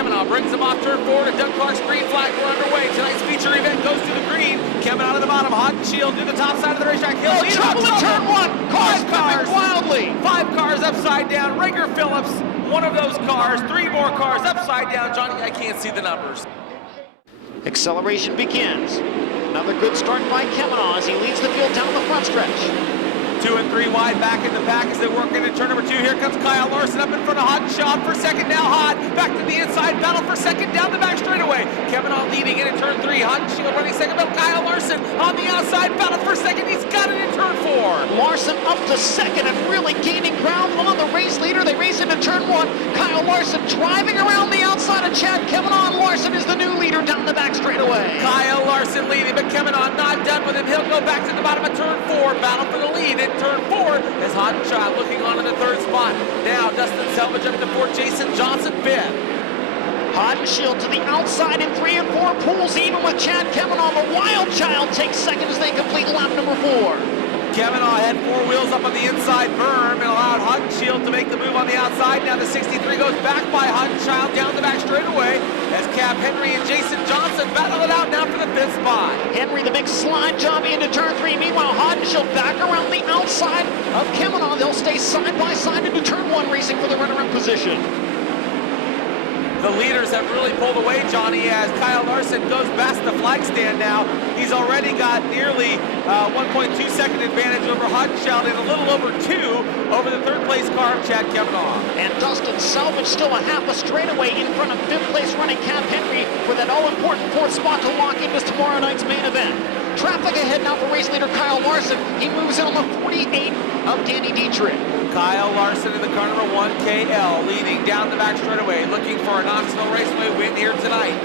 Kemenaugh brings him off turn 4 to Doug Clark's green flag. We're underway. Tonight's feature event goes to the green. Kemenaugh to the bottom. Hot and Shield to the top side of the racetrack. He'll lead trouble in turn 1. Cars flipping wildly. 5 cars upside down. Rager Phillips, one of those cars. 3 more cars upside down. Johnny, I can't see the numbers. Acceleration begins. Another good start by Kemenaugh as he leads the field down the front stretch. 2 and 3 wide back in the pack as they work into turn number 2. Here comes Kyle Larson up in front of Hot and Shot for second. Now Hot back to the inside, battle for second down the back straightaway. Kemenaugh leading in turn 3. Hot and Shield running second, but Kyle Larson on the outside, battle for second. He's got it in turn 4. Larson up to second and really gaining ground on the race leader. They race into turn 1. Kyle Larson driving around the outside of Chad Kemenaugh, and Larson is the new leader down the back straightaway. Kyle Larson leading, but Kemenaugh not done with him. He'll go back to the bottom of turn 4. Battle for the lead in turn 4 as Hot and Shot looking on in the 3rd spot. Now Dustin Selvage up to 4th, Jason Johnson 5th. Hot and Shield to the outside in 3 and 4, pulls even with Chad Kemenaugh. The Wild Child takes second as they complete lap number 4. Kemenaugh had 4 wheels up on the inside berm and allowed Hot and Shield to make the move on the outside. Now the 63 goes back by Hot and Child down the back straightaway as Cap Henry and Jason Johnson battle it out now for the 5th spot. Henry the big slide job into turn 3. Meanwhile, Hot and Shield back around the outside of Kemenaugh. They'll stay side by side into turn 1, racing for the runner-up position. The leaders have really pulled away, Johnny, as Kyle Larson goes past the flag stand now. He's already got nearly 1.2 second advantage over Hot and Child and a little over 2 over the 3rd place car of Chad Kemenaugh. And Dustin Selvage still a half a straightaway in front of 5th place running Cap Henry for that all-important 4th spot to lock into tomorrow night's main event. Traffic ahead now for race leader Kyle Larson. He moves in on the 48 of Danny Dietrich. Kyle Larson in the car number 1, KL, leading down the back straightaway, looking for a Knoxville Raceway win here tonight.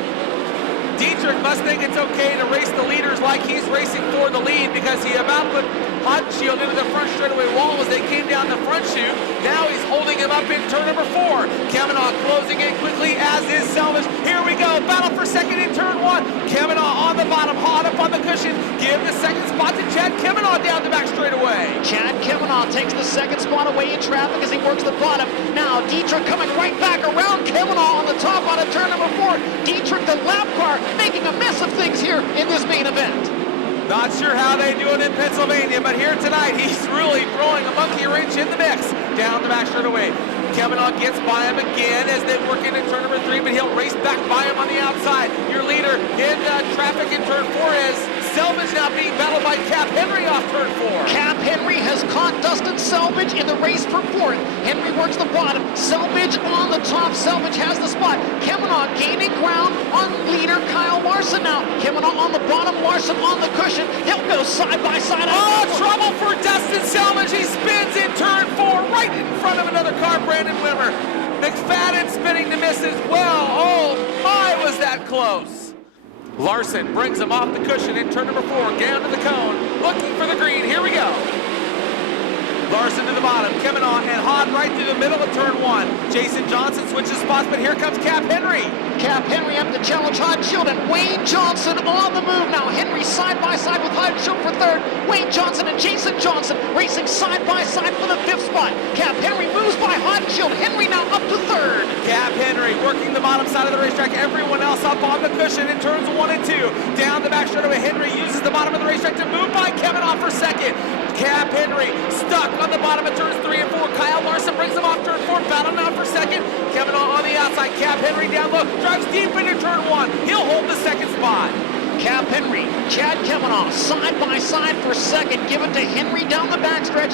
Dietrich must think it's okay to race the leaders like he's racing for the lead because he about put Hot and Shield into the front straightaway wall as they came down the front chute. Now he's holding him up in turn number 4. Kemenaugh closing in quickly, as is Selvage. Here we go, battle for second in turn 1. Kemenaugh on the bottom, Hot up on the cushion. Give the 2nd spot to Chad Kemenaugh down the back straightaway. Chad Kemenaugh takes the 2nd spot away in traffic as he works the bottom. Now Dietrich coming right back around Kemenaugh on the top out of turn number 4. Dietrich, the lap car, making a mess of things here in this main event. Not sure how they do it in Pennsylvania, but here tonight, he's really throwing a monkey wrench in the mix down the back straightaway. Kemenaugh gets by him again as they work into turn number 3, but he'll race back by him on the outside. Your leader in traffic in turn 4 is Selvage, now being battled by Cap Henry off turn 4. Cap Henry has caught Dustin Selvage in the race for 4th. Henry works the bottom. Selvage on the top. Selvage has the spot. Kemenaugh gaining ground on leader Kyle Larson now. Kemenaugh on the bottom, Larson on the cushion. He'll go side by side. Oh, trouble for Dustin Selvage. He spins in turn 4 right in front of another car, Brandon Wimmer. McFadden spinning to miss as well. Oh my, was that close. Larson brings him off the cushion in turn number 4, down to the cone, looking for the green. Here we go. Larson to the bottom, Kemenaugh and Hod right through the middle of turn 1. Jason Johnson switches spots, but here comes Cap Henry. Cap Henry up to challenge Hot and Shield, and Wayne Johnson on the move now. Henry side by side with Hot and Shield for 3rd. Wayne Johnson and Jason Johnson racing side by side for the 5th spot. Cap Henry moves by Hot and Shield. Henry now up to 3rd. Cap Henry working the bottom side of the racetrack. Everyone else up on the cushion in turns 1 and 2. Down the back straightaway, Henry uses the bottom of the racetrack to move by Kemenaugh for 2nd. Cap Henry stuck on the bottom of turns 3 and 4. Kyle Larson brings him off turn 4. Battle now for 2nd. Kemenaugh on the outside. Cap Henry down low. Drives deep into turn 1. He'll hold the 2nd spot. Cap Henry, Chad Kemenaugh side by side for 2nd. Give it to Henry down the backstretch.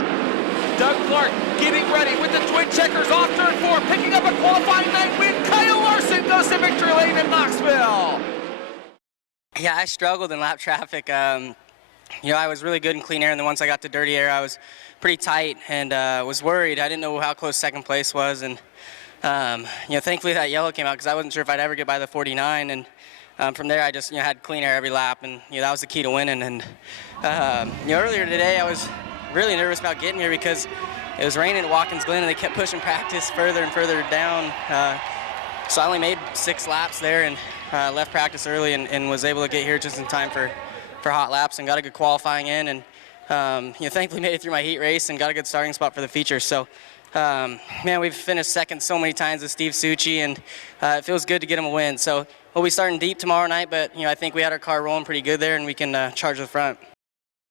Doug Clark getting ready with the twin checkers off turn 4. Picking up a qualifying night win. Kyle Larson goes to victory lane in Knoxville. Yeah, I struggled in lap traffic. You know, I was really good in clean air, and then once I got to dirty air, I was pretty tight and was worried. I didn't know how close 2nd place was, and you know, thankfully that yellow came out because I wasn't sure if I'd ever get by the 49. And from there, I just had clean air every lap, and that was the key to winning. And earlier today, I was really nervous about getting here because it was raining at Watkins Glen, and they kept pushing practice further and further down. So I only made 6 laps there, and left practice early, and was able to get here just in time for hot laps and got a good qualifying in, and thankfully made it through my heat race and got a good starting spot for the feature. So Man, we've finished second so many times with Steve Succi, and it feels good to get him a win. So we'll be starting deep tomorrow night, but I think we had our car rolling pretty good there, and we can charge the front.